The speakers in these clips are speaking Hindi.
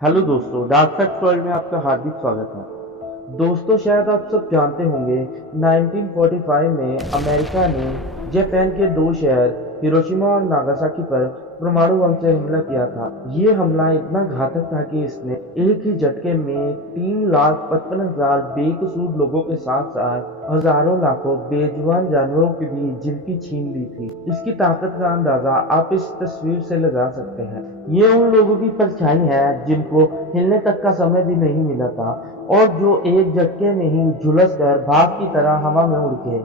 हेलो दोस्तों, डार्क फैक्ट्स वर्ल्ड में आपका हार्दिक स्वागत है। दोस्तों, शायद आप सब जानते होंगे 1945 में अमेरिका ने जापान के दो शहर हिरोशिमा और नागासाकी पर परमाणु बम से हमला किया था। ये हमला इतना घातक था कि इसने एक ही झटके में 3,55,000 बेकसूर लोगों के साथ साथ हजारों लाखों बेजुबान जानवरों की भी जिंदगी छीन ली थी। इसकी ताकत का अंदाजा आप इस तस्वीर से लगा सकते हैं। ये उन लोगों की परछाई है जिनको हिलने तक का समय भी नहीं मिला था और जो एक झटके में ही झुलस कर भाप की तरह हवा में उड़ गए।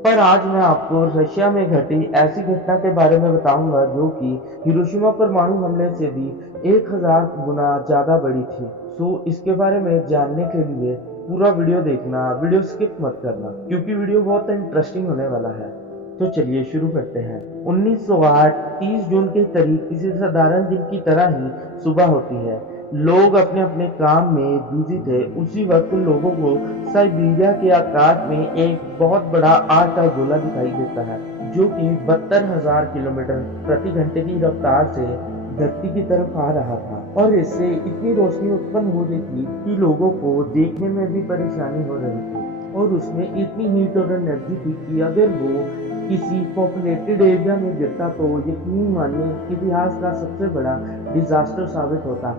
पर आज मैं आपको रशिया में घटी ऐसी घटना के बारे में बताऊंगा जो कि हिरोशिमा परमाणु हमले से भी 1000 गुना ज्यादा बड़ी थी। इसके बारे में जानने के लिए पूरा वीडियो देखना, वीडियो स्किप मत करना क्योंकि वीडियो बहुत इंटरेस्टिंग होने वाला है। तो चलिए शुरू करते हैं। 1908 30 जून के करीब किसी साधारण दिन की तरह ही सुबह होती है। लोग अपने अपने काम में बिजी थे। उसी वक्त लोगों को साइबेरिया के आकाश में एक बहुत बड़ा आग का गोला दिखाई देता है जो कि 72,000 किलोमीटर प्रति घंटे की रफ्तार से धरती की तरफ आ रहा था और इससे इतनी रोशनी उत्पन्न हो रही थी कि लोगों को देखने में भी परेशानी हो रही थी और उसमें इतनी हीट और एनर्जी थी कि अगर वो किसी पॉपुलेटेड एरिया में गिरता तो यकीन मानिए इतिहास का सबसे बड़ा डिजास्टर साबित होता,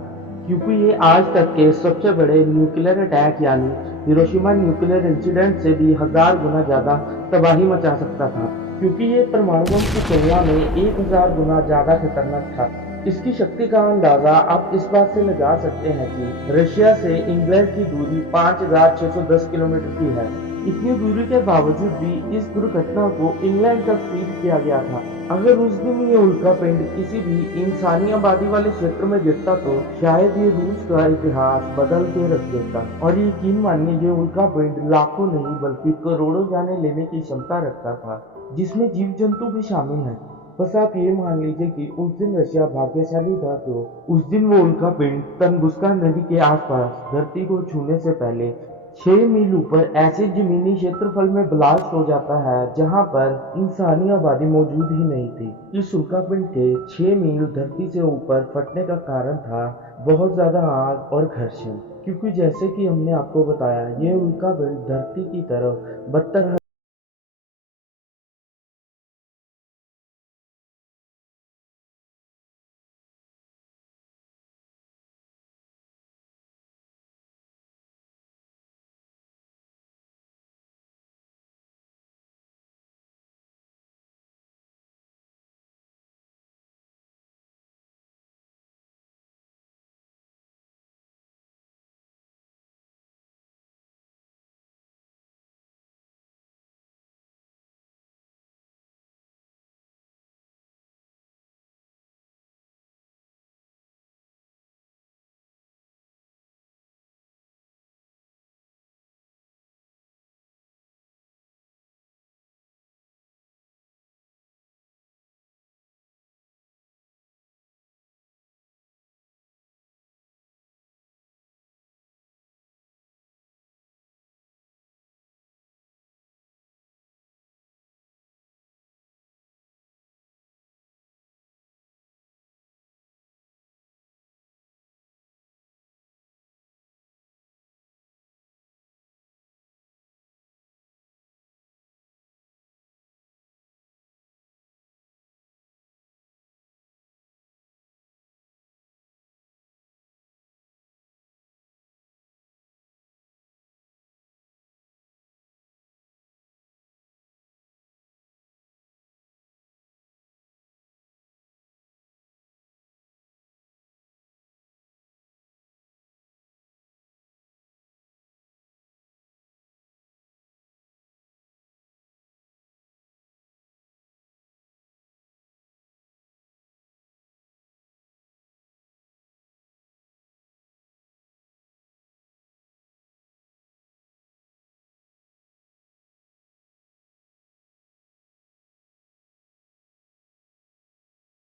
क्योंकि ये आज तक के सबसे बड़े न्यूक्लियर अटैक यानी हिरोशिमा न्यूक्लियर इंसिडेंट से भी 1000 गुना ज्यादा तबाही मचा सकता था, क्योंकि ये परमाणु बम की तुलना में 1000 गुना ज्यादा खतरनाक था। इसकी शक्ति का अंदाजा आप इस बात से लगा सकते हैं कि रशिया से इंग्लैंड की दूरी 5,610 किलोमीटर की है। इतनी दूरी के बावजूद भी इस दुर्घटना को इंग्लैंड तक फीड किया गया था। अगर उस दिन ये उल्का पिंड किसी भी इंसानी आबादी वाले क्षेत्र में गिरता तो शायद ये रूस का इतिहास बदल के रख देता। और यकीन मानिए ये उल्का पिंड लाखों नहीं बल्कि करोड़ों जाने लेने की क्षमता रखता था, जिसमें जीव जंतु भी शामिल हैं। बस आप ये मान लीजिए कि उस दिन रशिया भाग्यशाली था तो उस दिन वो उल्का पिंड तंगुस्का नदी के आसपास धरती को छूने से पहले 6 मील ऊपर ऐसे जमीनी क्षेत्रफल में ब्लास्ट हो जाता है जहां पर इंसानी आबादी मौजूद ही नहीं थी। इस उल्कापिंड के 6 मील धरती से ऊपर फटने का कारण था बहुत ज्यादा आग और घर्षण, क्योंकि जैसे कि हमने आपको बताया ये उल्कापिंड धरती की तरफ 72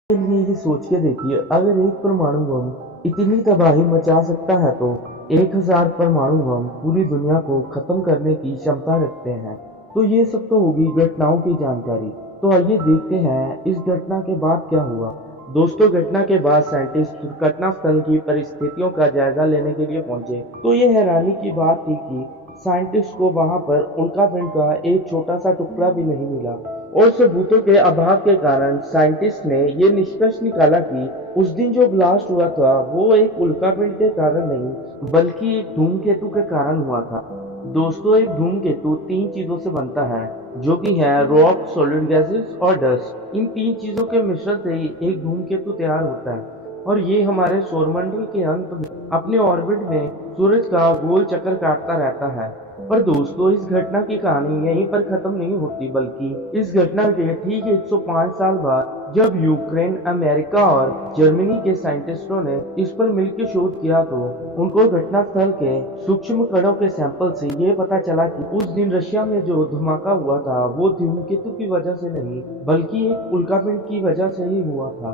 के लिए ये सोच के देखिए, अगर एक परमाणु बम इतनी तबाही मचा सकता है तो 1000 परमाणु बम पूरी दुनिया को खत्म करने की क्षमता रखते हैं। तो ये सब तो होगी घटनाओं की जानकारी। तो आइए देखते हैं इस घटना के बाद क्या हुआ। दोस्तों घटना के बाद साइंटिस्ट घटनास्थल की परिस्थितियों का जायजा लेने के लिए पहुंचे तो ये हैरानी की बात थी कि साइंटिस्ट को वहां पर उल्कापिंड का एक छोटा सा टुकड़ा भी नहीं मिला और सबूतों के अभाव के कारण साइंटिस्ट ने ये निष्कर्ष निकाला कि उस दिन जो ब्लास्ट हुआ था वो एक उल्कापिंड के कारण नहीं बल्कि एक धूमकेतु के कारण हुआ था। दोस्तों एक धूमकेतु तीन चीजों से बनता है जो कि है रॉक, सॉलिड गैसेस और डस्ट। इन तीन चीजों के मिश्रण से ही एक धूमकेतु तैयार होता है और ये हमारे सौरमंडल के अंत में अपने ऑर्बिट में सूरज का गोल चक्कर काटता रहता है। पर दोस्तों इस घटना की कहानी यहीं पर खत्म नहीं होती बल्कि इस घटना के ठीक 105 साल बाद जब यूक्रेन, अमेरिका और जर्मनी के साइंटिस्टों ने इस पर मिलकर शोध किया तो उनको घटनास्थल के सूक्ष्म कणों के सैंपल से ये पता चला कि उस दिन रशिया में जो धमाका हुआ था वो धूमकेतु की वजह से नहीं बल्कि एक उल्कापिंड की वजह से ही हुआ था।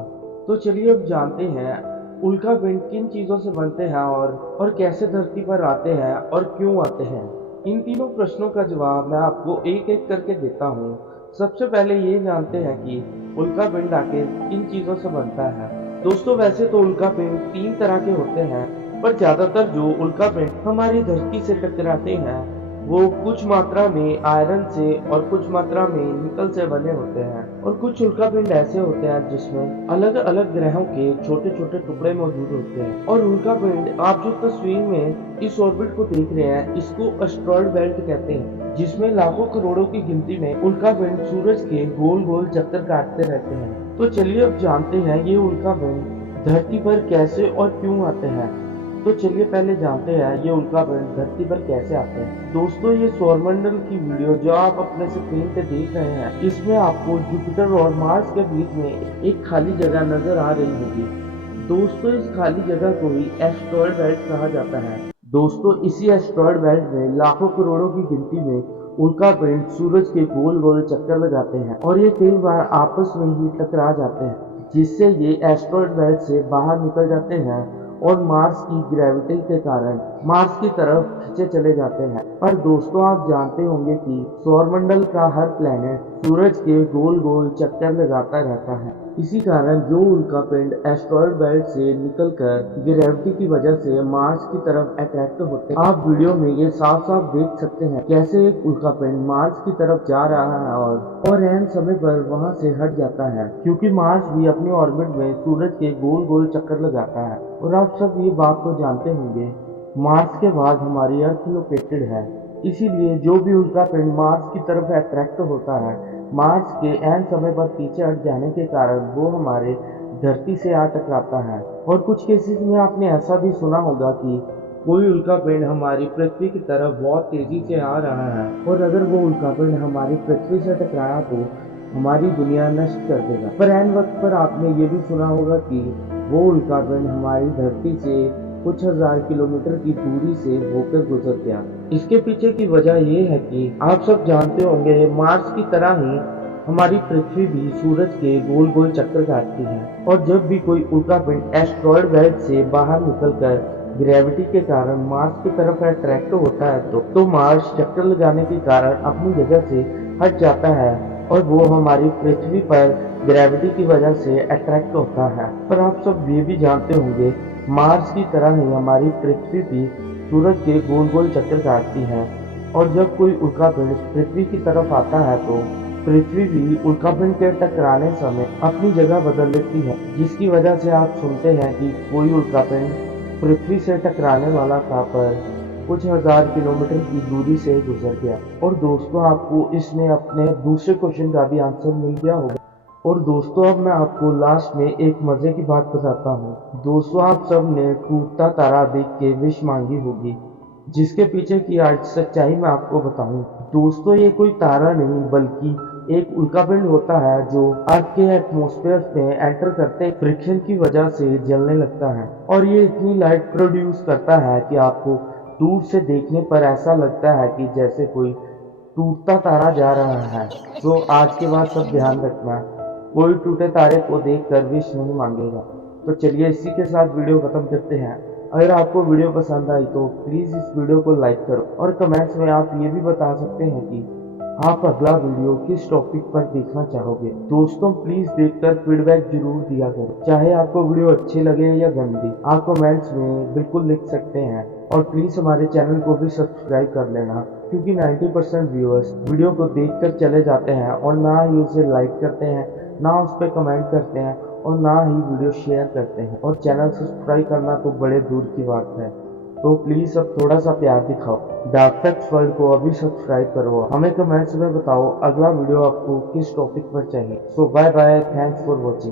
तो चलिए अब जानते हैं उल्कापिंड किन चीजों से बनते हैं और कैसे धरती पर आते हैं और क्यों आते हैं। इन तीनों प्रश्नों का जवाब मैं आपको एक एक करके देता हूँ। सबसे पहले ये जानते हैं कि उल्कापिंड आखिर किन चीजों से बनता है। दोस्तों वैसे तो उल्कापिंड तीन तरह के होते हैं पर ज्यादातर जो उल्कापिंड हमारी धरती से टकराते हैं वो कुछ मात्रा में आयरन से और कुछ मात्रा में निकल से बने होते हैं और कुछ उल्कापिंड ऐसे होते हैं जिसमें अलग अलग ग्रहों के छोटे छोटे टुकड़े मौजूद होते हैं। और उल्कापिंड आप जो तस्वीर में इस ऑर्बिट को देख रहे हैं इसको एस्टेरॉयड बेल्ट कहते हैं जिसमें लाखों करोड़ों की गिनती में उल्कापिंड सूरज के गोल गोल चक्कर काटते रहते हैं। तो चलिए अब जानते हैं ये उल्कापिंड धरती पर कैसे और क्यों आते हैं। तो चलिए पहले जानते हैं ये उल्कापिंड धरती पर कैसे आते हैं। दोस्तों ये सौरमंडल की वीडियो जो आप अपने स्क्रीन पे देख रहे हैं इसमें आपको जुपिटर और मार्स के बीच में एक खाली जगह नजर आ रही होगी। दोस्तों इस खाली जगह को ही एस्टेरॉयड बेल्ट कहा जाता है। दोस्तों इसी एस्टेरॉयड बेल्ट में लाखों करोड़ों की गिनती में उल्कापिंड सूरज के गोल गोल चक्कर लगाते हैं और ये कई बार आपस में ही टकरा जाते हैं जिससे ये एस्टेरॉयड बेल्ट से बाहर निकल जाते हैं और मार्स की ग्रेविटी के कारण मार्स की तरफ खींचे चले जाते हैं। पर दोस्तों आप जानते होंगे कि सौरमंडल का हर प्लेनेट सूरज के गोल गोल चक्कर लगाता रहता है। इसी कारण जो उल्कापिंड एस्टेरॉयड बेल्ट से निकलकर ग्रेविटी की वजह से मार्स की तरफ अट्रैक्ट होते हैं। आप वीडियो में ये साफ साफ देख सकते हैं कैसे एक उल्कापिंड मार्स की तरफ जा रहा है और एन समय पर वहां से हट जाता है क्योंकि मार्स भी अपनी ऑर्बिट में सूरज के गोल गोल चक्कर लगाता है। और आप सब ये बात तो जानते होंगे मार्स के बाद हमारी अर्थ लोकेटेड है, इसीलिए जो भी उल्कापिंड मार्स की तरफ अट्रैक्ट होता है मार्स के एन समय पर पीछे हट जाने के कारण वो हमारे धरती से आ टकराता है। और कुछ केसेस में आपने ऐसा भी सुना होगा कि कोई उल्कापिंड हमारी पृथ्वी की तरफ बहुत तेजी से आ रहा है और अगर वो उल्कापिंड हमारी पृथ्वी से टकराया तो हमारी दुनिया नष्ट कर देगा। पर एन वक्त पर आपने ये भी सुना होगा कि वो उल्कापिंड हमारी धरती से कुछ हजार किलोमीटर की दूरी से होकर गुजर गया। इसके पीछे की वजह ये है कि आप सब जानते होंगे मार्स की तरह ही हमारी पृथ्वी भी सूरज के गोल गोल चक्कर काटती है और जब भी कोई उल्कापिंड एस्टेरॉयड बेल्ट से बाहर निकलकर ग्रेविटी के कारण मार्स की तरफ अट्रैक्ट होता है तो मार्स चक्कर लगाने के कारण अपनी जगह से हट जाता है और वो हमारी पृथ्वी पर ग्रेविटी की वजह से अट्रैक्ट होता है। पर आप सब ये भी जानते होंगे मार्स की तरह ही हमारी पृथ्वी भी सूरज के गोल गोल चक्कर काटती है और जब कोई उल्कापिंड पृथ्वी की तरफ आता है तो पृथ्वी भी उल्कापिंड के टकराने समय अपनी जगह बदल लेती है जिसकी वजह से आप सुनते हैं कि कोई उल्कापिंड पृथ्वी से टकराने वाला था पर कुछ हजार किलोमीटर की दूरी से गुजर गया। और दोस्तों आपको इसमें अपने दूसरे क्वेश्चन का भी आंसर मिल गया होगा। और दोस्तों अब मैं आपको लास्ट में एक मजे की बात बताता हूँ। दोस्तों आप सब ने टूटता तारा देख के विश मांगी होगी जिसके पीछे की आज सच्चाई मैं आपको बताऊं। दोस्तों ये कोई तारा नहीं बल्कि एक उल्कापिंड होता है जो अर्थ के एटमॉस्फेयर में एंटर करते फ्रिक्शन की वजह से जलने लगता है और ये इतनी लाइट प्रोड्यूस करता है कि आपको दूर से देखने पर ऐसा लगता है कि जैसे कोई टूटता तारा जा रहा है। तो आज के बाद सब ध्यान रखना, कोई टूटे तारे को देखकर विश नहीं मांगेगा। तो चलिए इसी के साथ वीडियो खत्म करते हैं। अगर आपको वीडियो पसंद आई तो प्लीज़ इस वीडियो को लाइक करो और कमेंट्स में आप ये भी बता सकते हैं कि आप अगला वीडियो किस टॉपिक पर देखना चाहोगे। दोस्तों प्लीज देखकर फीडबैक जरूर दिया करें, चाहे आपको वीडियो अच्छी लगे या गंदी, आप कमेंट्स में बिल्कुल लिख सकते हैं। और प्लीज हमारे चैनल को भी सब्सक्राइब कर लेना, क्योंकि 90% व्यूअर्स वीडियो को देखकर चले जाते हैं और ना ही उसे लाइक करते हैं, ना उस पर कमेंट करते हैं और ना ही वीडियो शेयर करते हैं। और चैनल सब्सक्राइब करना तो बड़े दूर की बात है। तो प्लीज अब थोड़ा सा प्यार दिखाओ, डार्क फैक्ट्स वर्ल्ड को अभी सब्सक्राइब करो। हमें कमेंट्स में बताओ अगला वीडियो आपको किस टॉपिक पर चाहिए। So bye bye, thanks for watching.